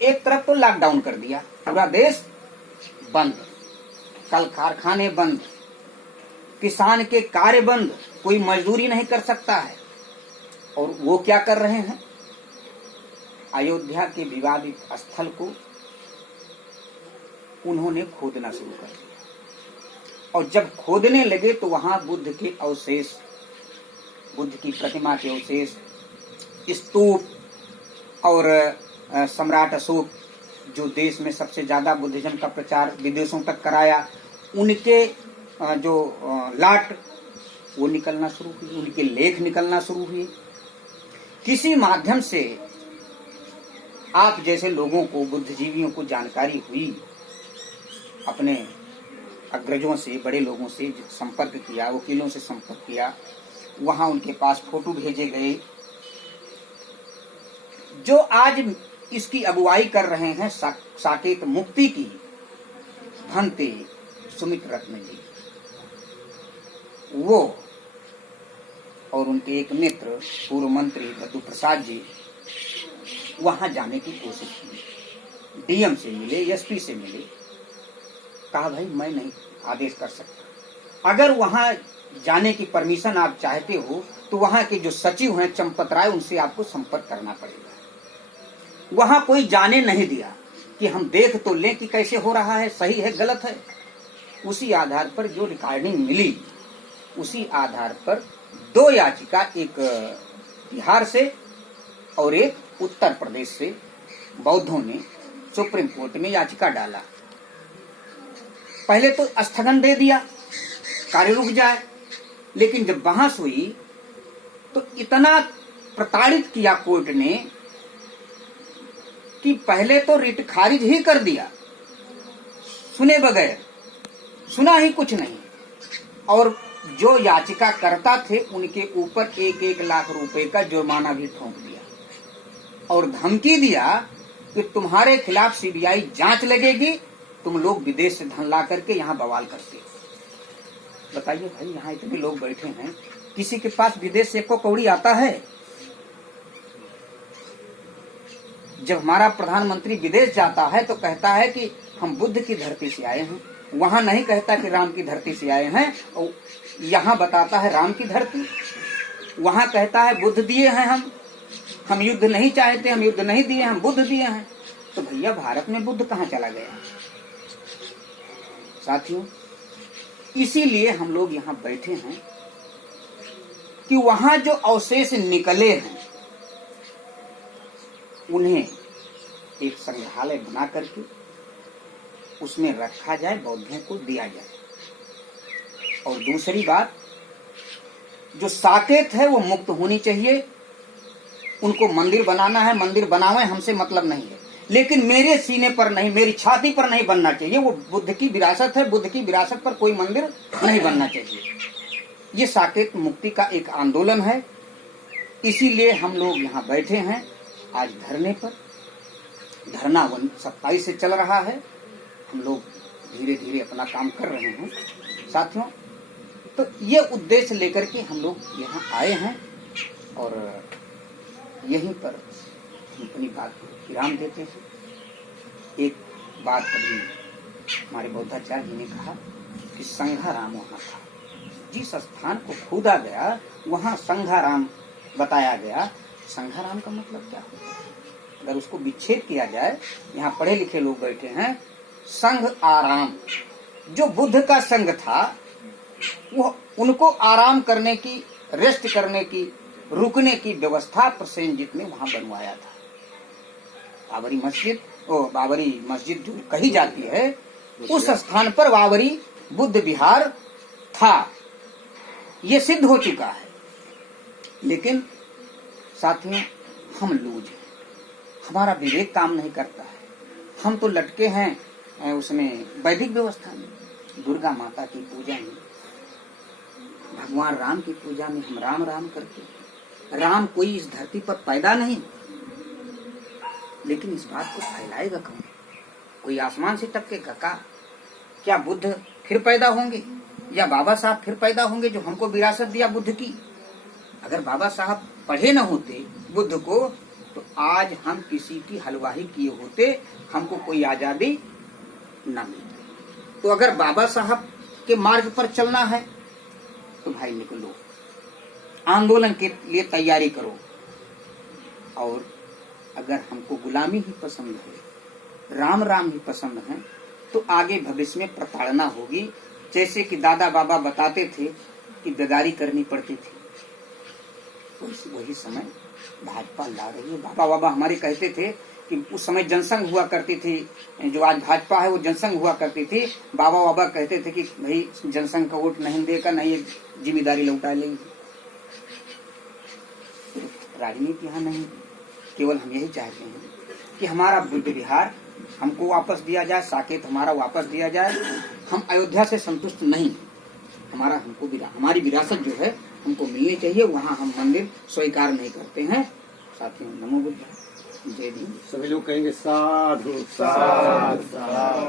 एक तरफ तो लॉकडाउन कर दिया, पूरा देश बंद, कल कारखाने बंद, किसान के कार्य बंद, कोई मजदूरी नहीं कर सकता है। और वो क्या कर रहे हैं, अयोध्या के विवादित स्थल को उन्होंने खोदना शुरू कर दिया। और जब खोदने लगे तो वहां बुद्ध के अवशेष, बुद्ध की प्रतिमा के अवशेष, स्तूप और सम्राट अशोक जो देश में सबसे ज्यादा बुद्धिज्म का प्रचार विदेशों तक कराया, उनके जो लाट वो निकलना शुरू हुई, उनके लेख निकलना शुरू हुए। किसी माध्यम से आप जैसे लोगों को, बुद्धिजीवियों को जानकारी हुई, अपने अग्रजों से, बड़े लोगों से संपर्क किया, वकीलों से संपर्क किया, वहां उनके पास फोटो भेजे गए। जो आज इसकी अगुवाई कर रहे हैं साकेत मुक्ति की, भंते सुमित रत्न जी, वो और उनके एक मित्र पूर्व मंत्री बद्दू प्रसाद जी वहां जाने की कोशिश की। डीएम से मिले, एसपी से मिले, कहा भाई मैं नहीं आदेश कर सकता, अगर वहां जाने की परमिशन आप चाहते हो तो वहां के जो सचिव हैं चंपत राय, उनसे आपको संपर्क करना पड़ेगा। वहां कोई जाने नहीं दिया कि हम देख तो लें कि कैसे हो रहा है, सही है गलत है। उसी आधार पर जो रिकॉर्डिंग मिली, उसी आधार पर दो याचिका, एक बिहार से और एक उत्तर प्रदेश से बौद्धों ने सुप्रीम कोर्ट में याचिका डाला। पहले तो स्थगन दे दिया, कार्य रुक जाए, लेकिन जब बहस हुई तो इतना प्रताड़ित किया कोर्ट ने कि पहले तो रिट खारिज ही कर दिया, सुने बगैर, सुना ही कुछ नहीं। और जो याचिका करता थे उनके ऊपर 1-1 लाख रुपए का जुर्माना भी ठोक दिया और धमकी दिया कि तुम्हारे खिलाफ सीबीआई जांच लगेगी, तुम लोग विदेश से धन ला करके यहाँ बवाल करते हो। बताइए भाई, यहाँ इतने लोग बैठे हैं, किसी के पास विदेश से 1 कौड़ी आता है? जब हमारा प्रधानमंत्री विदेश जाता है तो कहता है कि हम बुद्ध की धरती से आए हैं, वहां नहीं कहता कि राम की धरती से आए हैं। और यहाँ बताता है राम की धरती, वहां कहता है बुद्ध दिए हैं, हम युद्ध नहीं चाहते, हम युद्ध नहीं दिए, हम बुद्ध दिए हैं। तो भैया भारत में बुद्ध कहाँ चला गया? साथियों, इसीलिए हम लोग यहाँ बैठे हैं कि वहां जो अवशेष निकले हैं उन्हें एक संग्रहालय बना करके उसमें रखा जाए, बौद्धों को दिया जाए। और दूसरी बात, जो साकेत है वो मुक्त होनी चाहिए। उनको मंदिर बनाना है, मंदिर बनावे, हमसे मतलब नहीं है, लेकिन मेरे सीने पर नहीं, मेरी छाती पर नहीं बनना चाहिए। वो बुद्ध की विरासत है, बुद्ध की विरासत पर कोई मंदिर नहीं बनना चाहिए। ये साकेत मुक्ति का एक आंदोलन है, इसीलिए हम लोग यहाँ बैठे हैं आज धरने पर। धरना 27 से चल रहा है, हम लोग धीरे धीरे अपना काम कर रहे हैं साथियों। तो ये उद्देश्य लेकर के हम लोग यहाँ आए हैं और यहीं पर अपनी बात को विराम देते हैं। एक बात कभी हमारे बौद्धाचार्य जी ने कहा कि संघाराम वहाँ था, जिस स्थान को खोदा गया वहाँ संघाराम बताया गया। संघाराम का मतलब क्या होता है? अगर उसको विच्छेद किया जाए, यहाँ पढ़े लिखे लोग बैठे हैं, संघ आराम, जो बुद्ध का संघ था वो उनको आराम करने की, रेस्ट करने की, रुकने की व्यवस्था प्रसेनजीत ने वहां बनवाया था। बाबरी मस्जिद जो कही जाती है, उस स्थान पर बाबरी बुद्ध विहार था, ये सिद्ध हो चुका है। लेकिन साथियों, हम लूज हैं, हमारा विवेक काम नहीं करता है। हम तो लटके हैं उसमें वैदिक व्यवस्था में, दुर्गा माता की पूजा में, भगवान राम की पूजा में हम राम राम करके। राम कोई इस धरती पर पैदा नहीं, लेकिन इस बात को फैलाएगा कौन? कोई आसमान से टपकेगा का? क्या बुद्ध फिर पैदा होंगे या बाबा साहब फिर पैदा होंगे जो हमको विरासत दिया बुद्ध की? अगर बाबा साहब पढ़े न होते बुद्ध को तो आज हम किसी की हलवाही किए होते, हमको कोई आजादी न मिलती। तो अगर बाबा साहब के मार्ग पर चलना है तो भाई निकलो, आंदोलन के लिए तैयारी करो। और अगर हमको गुलामी ही पसंद है, राम राम ही पसंद है, तो आगे भविष्य में प्रताड़ना होगी। जैसे कि दादा बाबा बताते थे कि बेगारी करनी पड़ती थी, वही समय भाजपा ला रही है। बाबा बाबा हमारे कहते थे कि उस समय जनसंघ हुआ करती थी, जो आज भाजपा है वो जनसंघ हुआ करती थी। बाबा बाबा कहते थे कि भाई जनसंघ का वोट नहीं देकर नहीं ये जिम्मेदारी लौटा लेंगे। राजनीति यहाँ नहीं, केवल हम यही चाहते हैं कि हमारा बुद्ध विहार हमको वापस दिया जाए, साकेत हमारा वापस दिया जाए। हम अयोध्या से संतुष्ट नहीं, हमारी विरासत जो है हमको मिलनी चाहिए। वहाँ हम मंदिर स्वीकार नहीं करते हैं। साथियों, नमो बुद्ध, जय भीम। सभी लोग कहेंगे साधु साधु।